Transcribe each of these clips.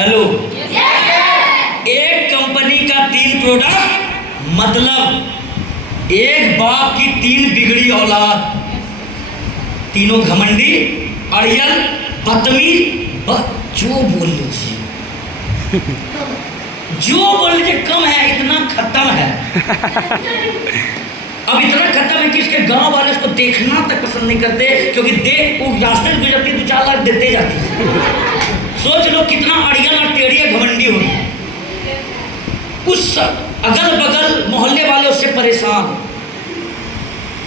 Hello. एक company का 3 product मतलब एक बाप की 3 बिगड़ी औलाद, तीनों घमंडी, अड़ियल, बदतमीज, जो बोल लीजिए जो बोल लीजिए कम है, इतना खत्म है। अब इतना खत्म है कि इसके गांव वाले उसको देखना तक पसंद नहीं करते, क्योंकि देख वो रास्ते से गुजरती 2-4 लाख देते जाती है। सोच लो कितना अड़ियल और टेढ़िया घमंडी होगी। उस अगल बगल मोहल्ले वाले उससे परेशान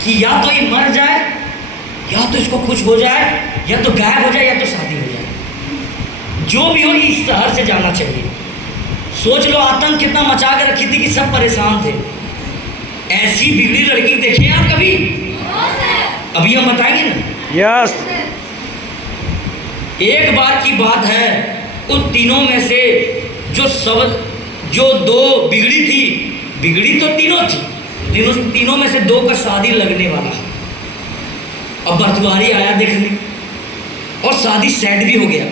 कि या तो ये मर जाए, या तो इसको कुछ हो जाए, या तो गायब हो जाए, या तो शादी हो जाए। जो भी हो इस शहर से जाना चाहिए। सोच लो आतंक कितना मचा के रखी थी कि सब परेशान थे। ऐसी बिगड़ी लड़की देखी आप कभी? अभी हम बताएंगे ना। यस। एक बार की बात है, उन तीनों में से जो 2 बिगड़ी थी, बिगड़ी तो तीनों थी, तीनों में से 2 का शादी लगने वाला। अब बरतुआरी आया देखने और शादी सेट भी हो गया।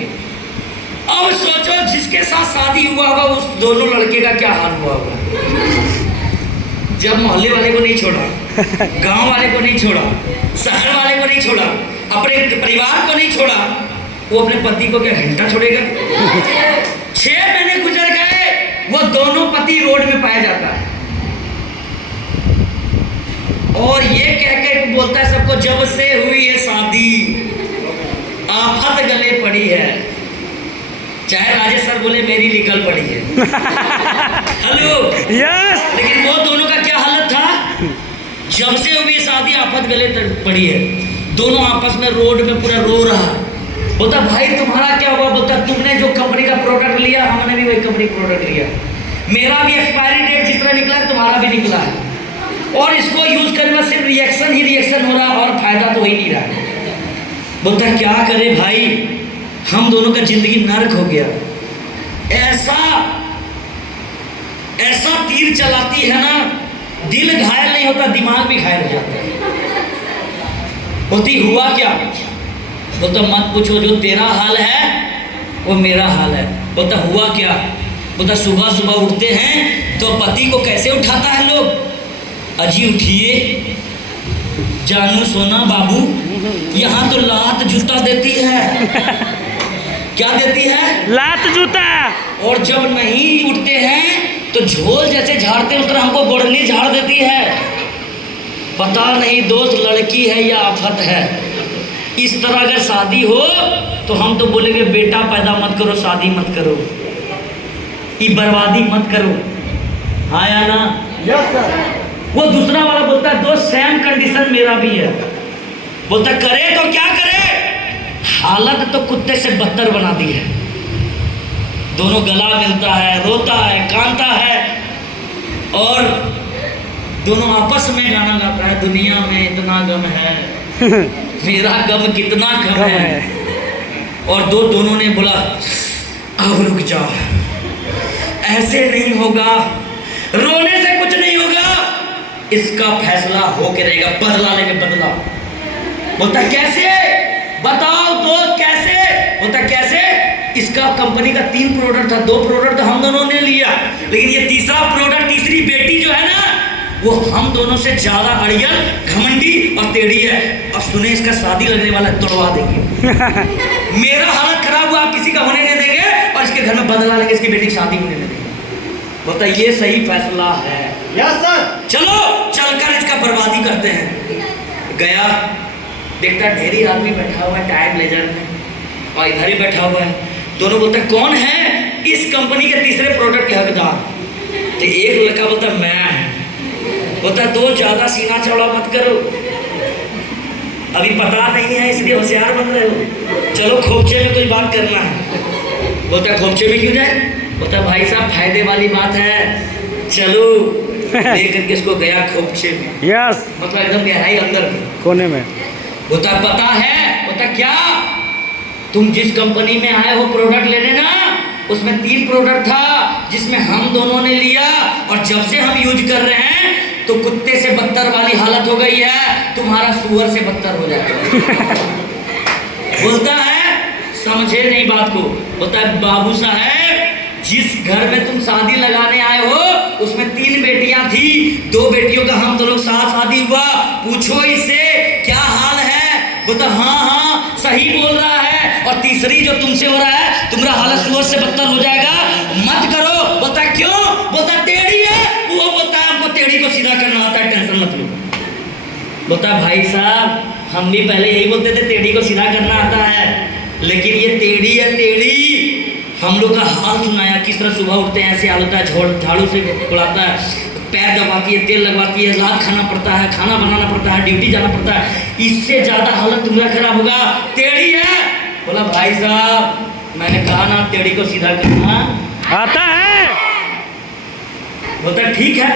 अब सोचो जिसके साथ शादी हुआ होगा उस दोनों लड़के का क्या हाल हुआ होगा। जब मोहल्ले वाले को नहीं छोड़ा, गांव वाले को नहीं छोड़ा, शहर वाले को नहीं छोड़ा, अपने परिवार को नहीं छोड़ा, वो अपने पति को क्या घंटा छोड़ेगा? 6 महीने गुजर गए, वो दोनों पति रोड में पाया जाता है और ये कह के बोलता है सबको, जब से हुई है शादी आफत गले पड़ी है। चाहे राजेश सर बोले मेरी निकल पड़ी है। हेलो। यस। लेकिन वो दोनों का क्या हालत था? जब से हुई शादी आफत गले पड़ी है। दोनों आपस में रोड में पूरा रो रहा। बोलता भाई तुम्हारा क्या हुआ? बोलता तुमने जो कंपनी का प्रोडक्ट लिया हमने भी वही कंपनी का प्रोडक्ट लिया। मेरा भी एक्सपायरी डेट जिस तरह निकला तुम्हारा भी निकला है, और इसको यूज करने में सिर्फ रिएक्शन ही रिएक्शन हो रहा है और फायदा तो हो ही नहीं रहा है। बोलता क्या करे भाई, हम दोनों का जिंदगी नर्क हो गया। ऐसा तीर चलाती है ना, दिल घायल नहीं होता दिमाग भी घायल हो जाता है। बोलती हुआ क्या? बोलता मत पूछो, जो तेरा हाल है वो मेरा हाल है। बोलता हुआ क्या? बोलता सुबह सुबह उठते हैं तो पति को कैसे उठाता है लोग, अजी उठिए जानू सोना बाबू, यहाँ तो लात जूता देती है। क्या देती है? लात जूता। और जब नहीं उठते हैं तो झोल जैसे झाड़ते हैं उस तरह हमको गोड़नी झाड़ देती है। पता नहीं दोस्त लड़की है या आफत है। इस तरह अगर शादी हो तो हम तो बोलेंगे बेटा पैदा मत करो, शादी मत करो, ये बर्बादी मत करो। हाँ या ना? Yes sir. वो दूसरा वाला बोलता है दोस्त सेम कंडीशन मेरा भी है। बोलता करे तो क्या करे, हालत तो कुत्ते से बदतर बना दी है। दोनों गला मिलता है, रोता है, कांता है और दोनों आपस में गाना गाता है, दुनिया में इतना गम है, मेरा गम कितना कम है। और दोनों ने बोला अब रुक जाओ, ऐसे नहीं होगा, रोने से कुछ नहीं होगा, इसका फैसला होके रहेगा, बदला लेंगे बदला। बोलता कैसे? बताओ दोस्त कैसे? बोलता कैसे? इसका कंपनी का 3 प्रोडक्ट था, 2 प्रोडक्ट तो हम दोनों ने लिया, लेकिन ये तीसरा प्रोडक्ट, तीसरी बेटी जो है ना, वो हम दोनों से ज्यादा अड़ियल, घमंडी और टेढ़ी है। अब सुने इसका शादी लगने वाला, तोड़वा देंगे। मेरा हालत खराब हुआ, आप किसी का होने नहीं देंगे और इसके घर में बदला लेंगे, इसकी बेटी की शादी होने नहीं देंगे। बोलता ये सही फैसला है। Yes sir. चलो चलकर इसका बर्बादी करते हैं। गया, देखता ढेरी आदमी बैठा हुआ है टायर लेजर में और इधर ही बैठा हुआ है। दोनों बोलते कौन है इस कंपनी के तीसरे प्रोडक्ट के हकदार? तो एक लड़का बोलता मैं। बोलता दो ज्यादा सीना चौड़ा मत करो, अभी पता नहीं है इसलिए होशियार बन रहे हो। चलो खोपचे में कोई बात करना है। बोलता खोपचे में क्यों जाए? बोलता भाई साहब फायदे वाली बात है, चलो। लेकर के इसको गया खोपचे में। यस। मतलब एकदम गहराई अंदर में, कोने में। बोलता पता है? बोलता क्या? तुम जिस कंपनी में आए हो प्रोडक्ट लेने ना, उसमें 3 प्रोडक्ट था जिसमें हम दोनों ने लिया, और जब से हम यूज कर रहे हैं तो कुत्ते से बदतर वाली हालत हो गई है, तुम्हारा सुअर से बदतर हो जाएगा। बोलता है समझे नहीं बात को। बोलता है बाबू साहब जिस घर में तुम शादी लगाने आए हो उसमें 3 बेटियां थी, 2 बेटियों का हम दोनों साथ शादी हुआ। पूछो इससे क्या हाल है, बोलता हाँ हाँ सही बोल रहा है। और तीसरी जो तुमसे हो रहा है, तुम्हारा हालत सुअर से बदतर हो जाएगा, मत करो। बोलता क्यों? बोलता टेढ़ी है वो। बोलता है हमको टेढ़ी को सीधा करना आता है, टेंशन मत लो। बोलता भाई साहब हम भी पहले यही बोलते थे टेढ़ी को सीधा करना आता है, लेकिन ये टेढ़ी है टेढ़ी। हम लोग का हाल सुनाया किस तरह सुबह उठते हैं, ऐसे हाल होता है, झाड़ू से उड़ाता है, पैर दबाती है, तेल लगवाती है, रात खाना पड़ता है, खाना बनाना पड़ता है, ड्यूटी जाना पड़ता है। इससे ज़्यादा हालत तुम्हारा खराब होगा, टेढ़ी है। बोला भाई साहब मैंने कहा ना टेढ़ी को सीधा करना आता है। बोलता ठीक है,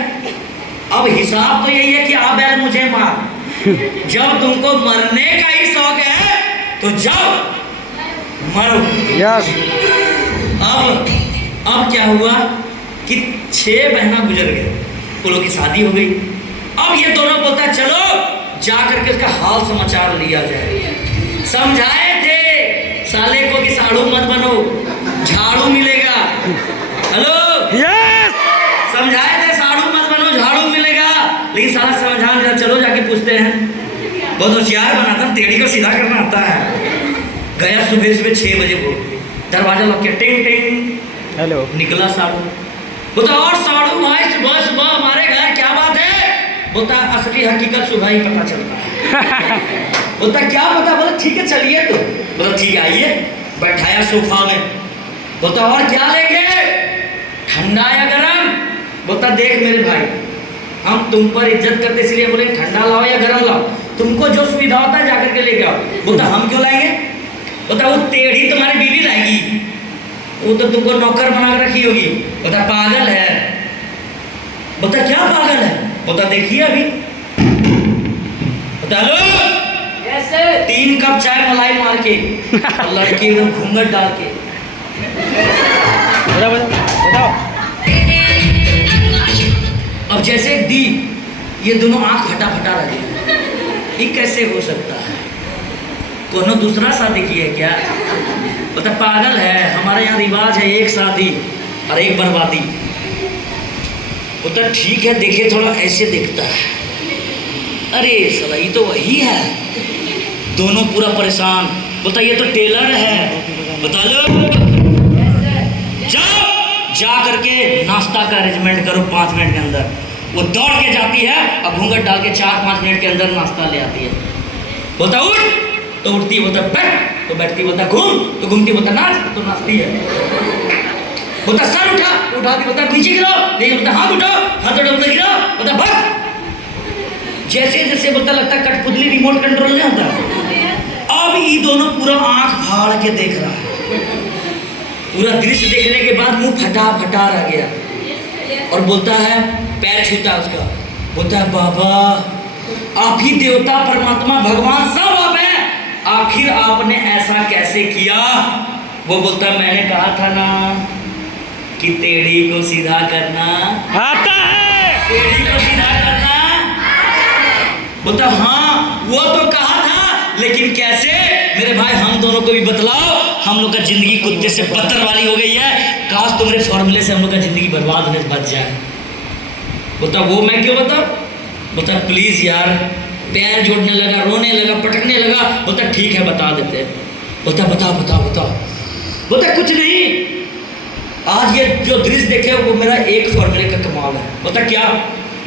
अब हिसाब तो यही है कि आ बैल मुझे मार। जब तुमको मरने का ही शौक है तो जाओ मरो। यस। अब क्या हुआ कि 6 महीना गुजर गए, उन लोगों की शादी हो गई। अब ये दोनों बोलता चलो जा करके उसका हाल समाचार लिया जाए। समझाए थे साले को कि साड़ू मत बनो, झाड़ू मिलेगा। Hello yes. समझाए थे साड़ू मत बनो, झाड़ू मिलेगा, लेकिन साला समझा जरा चलो जाके पूछते हैं। बहुत होशियार बनाता, टेढ़ी को सीधा करना आता है। गया सुबह 6 बजे वो दरवाजा लग के टिंग टिंग। हेलो। निकला साड़ू। बोलता और साड़ू भाई सुबह सुबह हमारे घर क्या बात है? बोलता असली हकीकत सुबह ही पता चलता है। बोलता क्या पता? बोला ठीक है चलिए तो। बोला ठीक है आइए। बैठाया सोफा में। बोलता और क्या लेंगे, ठंडा या गरम? बोलता देख मेरे भाई हम तुम पर इज्जत करते इसलिए बोले ठंडा लाओ या गरम लाओ, तुमको जो सुविधा होता है जाकर के लेके आओ। बोलता हम क्यों लाएंगे? बोलता वो टेढ़ी तुम्हारी बीवी लाएगी, वो तो तुमको नौकर बना कर रखी होगी। बोलता पागल है। बोलता क्या पागल है? बोलता देखिए अभी। बोलता हेलो 3 कप चाय मलाई मार के और लड़की एकदम घूंघट डाल के। बताओ। अब जैसे दी ये दोनों आंख फटा फटा रहे, ये कैसे हो सकता है? कोनो दूसरा शादी की है क्या? मतलब पागल है, हमारे यहाँ रिवाज है एक शादी और एक बर्बादी। बोलता ठीक है देखे थोड़ा ऐसे दिखता है। अरे साला ये तो वही है। दोनों पूरा परेशान। बोलता ये तो टेलर है। बता लो जाओ जा करके नाश्ता का अरेंजमेंट करो 5 मिनट के अंदर। वो दौड़ के जाती है और घूंघट डाल के 4-5 मिनट के अंदर नाश्ता ले आती है। बोलता उठ तो उठती, बोलता बैठ तो बैठती, बोलता घूम तो घूमती, बोलता नाच तो नाचती है। बोलता सर उठाती, बोलता नीचे गिराओ, नहीं बोलता हाथ उठाओ, हाथ उठाओ, बोलता गिराओ, बोलता भाग। जैसे जैसे बोलता लगता कठपुतली रिमोट कंट्रोल नहीं होता। अब ये दोनों पूरा आंख फाड़ के देख रहा है। पूरा दृश्य देखने के बाद मुंह फटा फटा रह गया और बोलता है, पैर छूता है उसका, बोलता है बाबा आप ही देवता परमात्मा भगवान सब आप हैं, आखिर आपने ऐसा कैसे किया? वो बोलता मैंने कहा था ना कि टेढ़ी को सीधा करना आता है। टेढ़ी को सीधा करना। बोलता हाँ वो तो कहा था, लेकिन कैसे? मेरे भाई हम दोनों को भी बतलाओ, हम लोग का जिंदगी कुत्ते से बदतर वाली हो गई है। काश तुम्हारे फॉर्मूले से हम लोग का जिंदगी बर्बाद होने से बच जाए। बोलता वो मैं क्यों बताऊं? बोलता प्लीज यार। पैर जोड़ने लगा, रोने लगा, पटकने लगा। बोलता ठीक है बता देते। बोलता बताओ बताओ बताओ। बोलता कुछ नहीं, आज ये जो दृश्य देखे वो मेरा एक फॉर्मूले का कमाल है। बोलता क्या?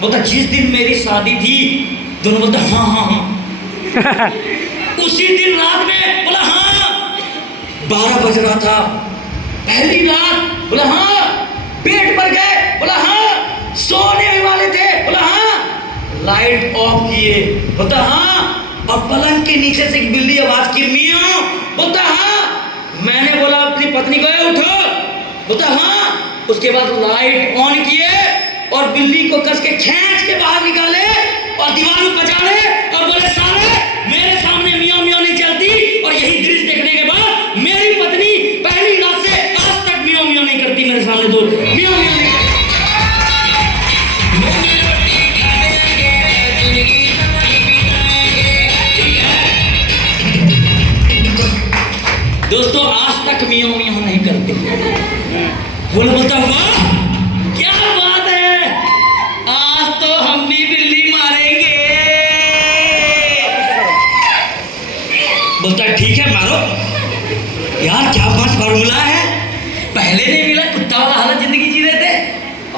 बोलता जिस दिन मेरी शादी थी, दोनों बोलता हाँ हाँ हाँ उसी दिन रात में। बोला हाँ 12 बज रहा था, पहली रात। बोला हाँ पेट पर गए। बोला हाँ सोने वाले थे। बोला हाँ लाइट ऑफ किए। बोलता हाँ और पलंग के नीचे से एक बिल्ली आवाज की मियां। बोलता हाँ मैंने बोला अपनी पत्नी को उठो। बोलता हाँ उसके बाद लाइट ऑन किए और बिल्ली को कस के खींच के बाहर निकाले और दीवार में बचाले और बोले साले मेरे सामने मियां मियां नहीं चलती। और यही दृश्य देखने के बाद मेरी पत्नी पहली रात से आज तक मियां मियां नहीं करती मेरे सामने, दो मियां मियां नहीं करती। दोस्तों आज तक मियां मियां नहीं करती। बोलता वाह क्या बात है, आज तो हम भी बिल्ली मारेंगे। बोलता है ठीक है मारो। यार क्या मस्त फॉर्मूला है, पहले नहीं मिला, कुत्ता वाला हालत जिंदगी जी रहे थे,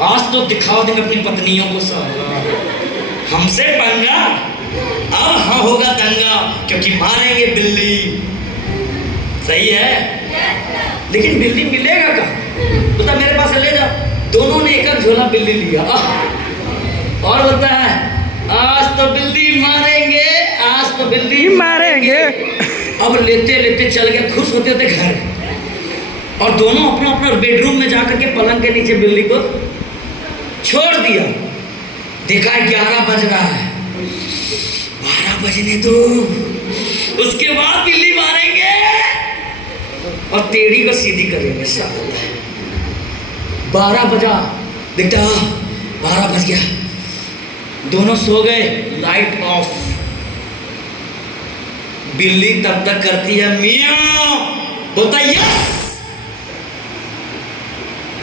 आज तो दिखाओ देंगे अपनी पत्नियों को सब। हमसे पंगा, अब हाँ होगा दंगा, क्योंकि मारेंगे बिल्ली। सही है, लेकिन बिल्ली मिलेगा कहाँ? बोलता मेरे पास ले जाओ। दोनों ने एक झोला बिल्ली लिया और बोलता है आज तो बिल्ली मारेंगे, आज तो बिल्ली मारेंगे। अब लेते लेते चल गए, खुश होते थे घर, और दोनों अपना अपना बेडरूम में जाकर के पलंग के नीचे बिल्ली को छोड़ दिया। देखा 11 बज रहा है, 12 बजने दो, उसके बाद बिल्ली मारेंगे और टेढ़ी को सीधी करेंगे। 12 बजा, देखता 12 बज गया, दोनों सो गए, लाइट ऑफ। बिल्ली तब तक करती है मियाँ, बोलता यस।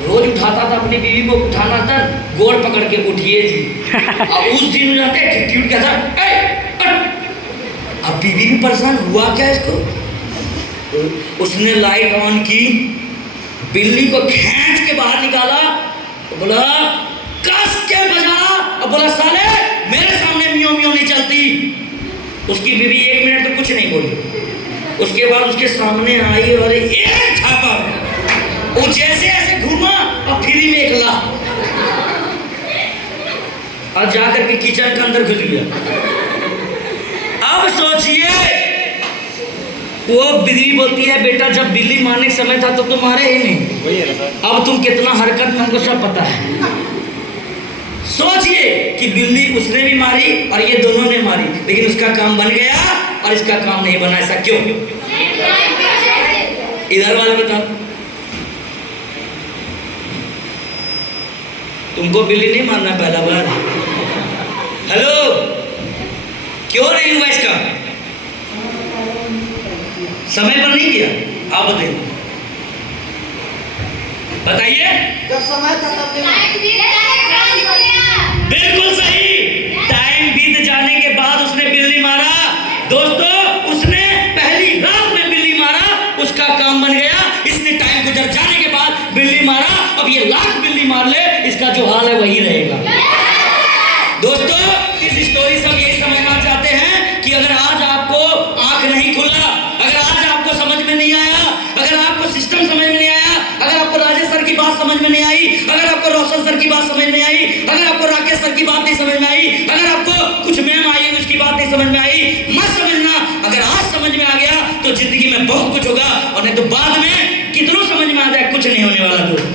रोज उठाता था अपनी बीवी को, उठाना था गोड़ पकड़ के उठिए जी। अब उस दिन जाते एटीट्यूड क्या था, अब बीवी भी परेशान, हुआ क्या इसको। उसने लाइट ऑन की, बिल्ली को खींच के बाहर निकाला, बोला कस के बजा, और बोला साले मेरे सामने मियों मियों नहीं चलती। उसकी बीवी 1 मिनट तो कुछ नहीं बोली, उसके बाद उसके सामने आई और एक छापा, वो जैसे ऐसे घूमा और फ्री में 1 लाख, और जाकर के किचन के अंदर घुस गया। अब सोचिए, वो बीवी बोलती है बेटा जब बिल्ली मारने समय था तो तुम मारे ही नहीं, अब तुम कितना हरकत में, हमको सब पता है। सोचिए कि बिल्ली उसने भी मारी और ये दोनों ने मारी, लेकिन उसका काम बन गया और इसका काम नहीं बना। ऐसा क्यों? इधर वाले बताओ, तुमको बिल्ली नहीं मारना पहला बार? हेलो, क्यों नहीं हुआ इसका? समय पर नहीं किया? आप बताइए। जब समय था तब बिल्कुल सही, टाइम बीत जाने के बाद उसने बिल्ली मारा। दोस्तों, उसने पहली रात में बिल्ली मारा, उसका काम बन गया। इसने टाइम गुजर जाने के बाद बिल्ली मारा, अब ये लाख बिल्ली मार ले, इसका जो हाल है वही रहेगा। दोस्तों, इस स्टोरी से हम यही समझना चाहते हैं कि अगर आज आपको आंख नहीं खुला, अगर आज आपको समझ में नहीं आया, अगर आपको सिस्टम समझ में नहीं आया, अगर आपको राजेश सर की बात समझ में नहीं आई, अगर आपको रोशन सर की बात समझ में आई, अगर आपको राकेश सर की बात नहीं समझ में आई, अगर आपको कुछ मैम आई उसकी बात नहीं समझ में आई, मत समझना। अगर आज समझ में आ गया तो जिंदगी में बहुत कुछ होगा, और नहीं तो बाद में कितनों समझ में आ जाए कुछ नहीं होने वाला। दोस्त